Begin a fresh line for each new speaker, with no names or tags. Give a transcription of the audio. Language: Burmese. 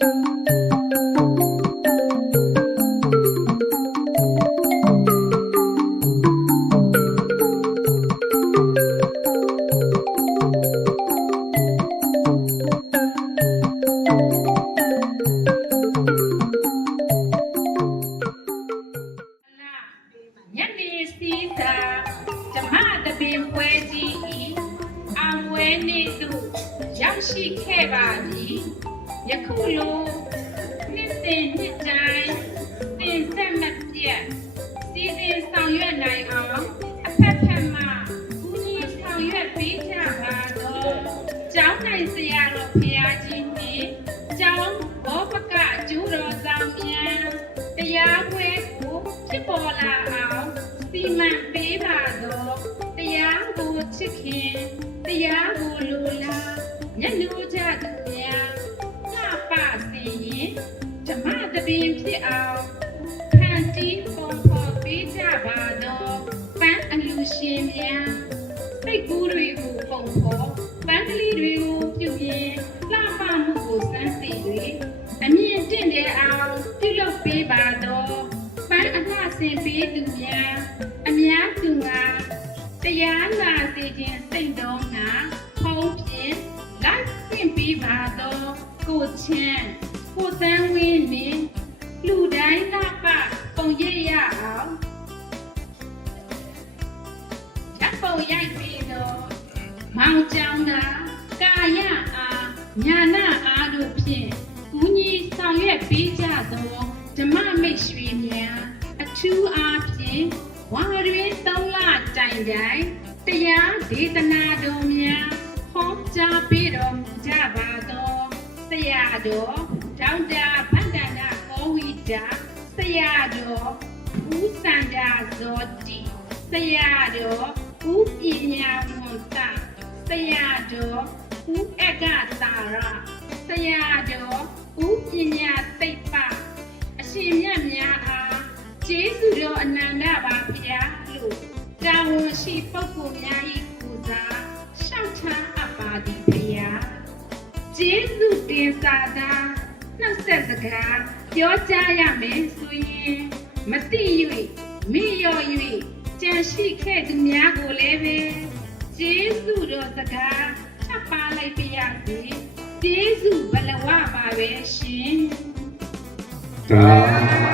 ညနေစီးစာဓမ္မတပင်ပွဲကြီးဤအောင်ဝဲနေသို့ရောက်ရှိခဲ့ပါပြီ ယခုလိုနှစ်စဉ်နှစ်တိုင်းတင်ဆက်မပြတ်စီစဉ်ဆောင်ရွက်နိုင်အောင်အဖက်ဖက်မှဦးကြီးဆောင်ရွက်ပေးကြပါတော့ကျောင်းနိုင်ဆရာတော်ဖရာကြီးနှင့်ကျောင်းဘောပကအကျိုးတော်ဆောင်များတရားပွဲကိုဖြစ်ပေါ်လာအောင်စီမံပေးပါတော့တရားကိုချစ်ခင်တရားကိုလိုလား င်ဖြစ်အောင်ဖန်တီးပုံဖော်ပေးကြပါတော့ပန်းအလူရှင်များစိတ်ကူးတွေကိုပုံဖော်ပန်းကလေးတွေကိုပြုပြင်လှပမှုကိုစမ်းစီ၍အမြင့်တင့်တဲ့အောင်ပြုလုပ်ပေးပါတော့ပန်းအလှဆင်ပေးသူများအများသူငါတရားလာ ပုံရိုက်ပြီးတော့မောင်ကြောင်တာကာယအားညာနာအားတို့ဖြင့်ကူညီဆောင်ရွက်ပေးကြသောဓမ္မမိတ်ဆွေများအထူးအားဖြင့်ဝါတွင်သုံးလတိုင်တိုင်တရားဒေသနာတော်များဟောကြားပေးတော်မူကြပါသောဆရာတော်ဒေါက်တာဗန္ဒနာကောဝိတာဆရာတော်ဦးစန္ဒာဇောတိဆရာတော် ဦးပညာဝန်တာဆရာတော်ဦးအက္ခတာရဆရာတော်ဦးပညာသိပ္ပအရှင်မြတ်များအားကျေးဇူးတော်အနန္တပါဗျာလို့တာဝန်ရှိပုဂ္ဂိုလ်များ၏ပူဇာရှောက်ချမ်းအပ်ပါသည်ဗျာကျေးဇူးတင်စာသာနှုတ်ဆက်စကားပြောကြားရမယ်ဆိုရင်မတိ၍မိရော်၍ ကြံရှိခဲ့သူများကိုလည်းပဲကျေးဇူးတော်စကားချက်ပါလိုက်ပြရစေကျေးဇူးဘလဝပါပဲရှင်
သာ